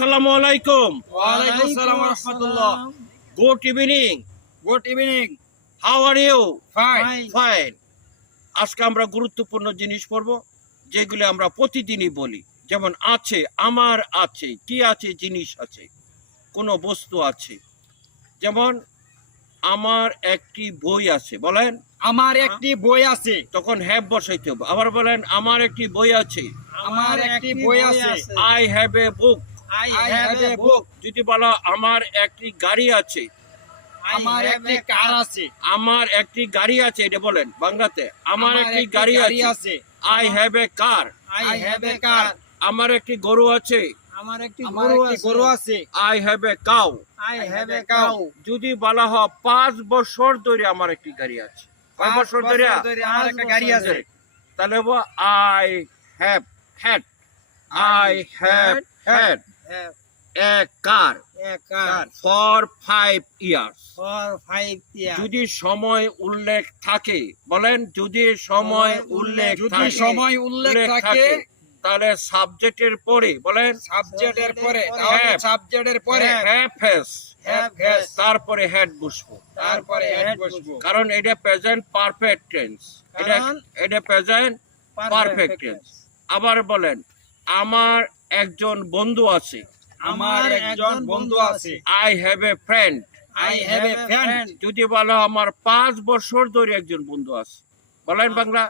আসসালামু আলাইকুম। ওয়ালাইকুম আসসালাম ওয়া রাহমাতুল্লাহ। Good evening. Good evening. How are you? Fine. Fine. আজকে আমরা গুরুত্বপূর্ণ জিনিস পড়ব, যেগুলো আমরা প্রতিদিনই বলি। যেমন আছে, আমার আছে, কি আছে, জিনিস আছে, কোনো বস্তু আছে। যেমন আমার একটি বই আছে, বলেন। আমার একটি বই আছে। তখন হ্যাভ বসাইতে হবে। আবার বলেন, আমার একটি বই আছে। আমার একটি বই আছে। I have a book. I have a book. যদি বলা আমার একটি গাড়ি আছে। আমার একটি কার আছে। আমার একটি গাড়ি আছে, এটা বলেন বাংলাতে। আমার একটি গাড়ি আছে। I have a car. I have a car. আমার একটি গরু আছে। আমার একটি গরু আছে। I have a cow. I have a cow. যদি বলা হয় 5 বছর ধরে আমার একটি গাড়ি আছে। 5 বছর ধরে আমার একটা গাড়ি আছে। তাহলে I have had. I have had a car A car for 5 years. for 5 years. যদি সময় উল্লেখ থাকে, বলেন যদি সময় উল্লেখ যদি থাকে, সময় উল্লেখ থাকে, তাহলে সাবজেক্টের পরে বলেন সাবজেক্টের পরে, Have. তাহলে সাবজেক্টের পরে হ্যাভ হ্যাজ, have has, তারপরে হেড বসবো। তারপরে হেড বসবো। কারণ এটা প্রেজেন্ট পারফেক্ট টেন্স। এটা কারণ এটা প্রেজেন্ট পারফেক্ট টেন্স। আবার বলেন, আমার একজন বন্ধু আছে। আমার একজন বন্ধু আছে। I have a friend. I have a friend. যদি বলো আমার 5 বছর ধরে একজন বন্ধু আছে, বলেন বাংলা।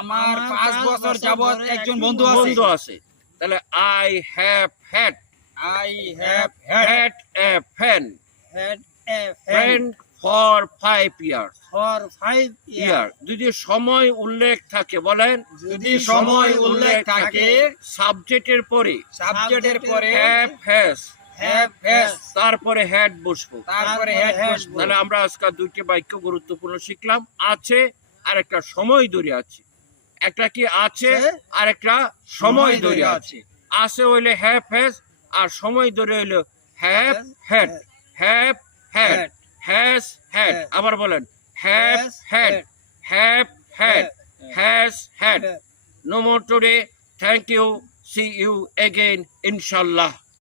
আমার 5 বছর যাবত একজন বন্ধু বন্ধু আছে। আছে, তাহলে I have had I have had had a friend a friend friend for 5 years. for 5 year years. যদি সময় উল্লেখ থাকে, বলেন যদি সময় উল্লেখ থাকে, সাবজেক্টের পরে সাবজেক্টের পরে হ্যাভ হ্যাজ, have has, তারপরে হেড বসবো। তারপরে হেড বসবো। তাহলে আমরা আজকে দুইটি বাক্য গুরুত্বপূর্ণ শিখলাম। আছে আর একটা সময় ধরে আছে। একটা কি আছে আর একটা সময় ধরে আছে। আছে হইলে হ্যাভ হ্যাজ, আর সময় ধরে হইলো have had, have had, has had. আবার বলেন, have had, have had, has had. No more today. Thank you. See you again, inshallah.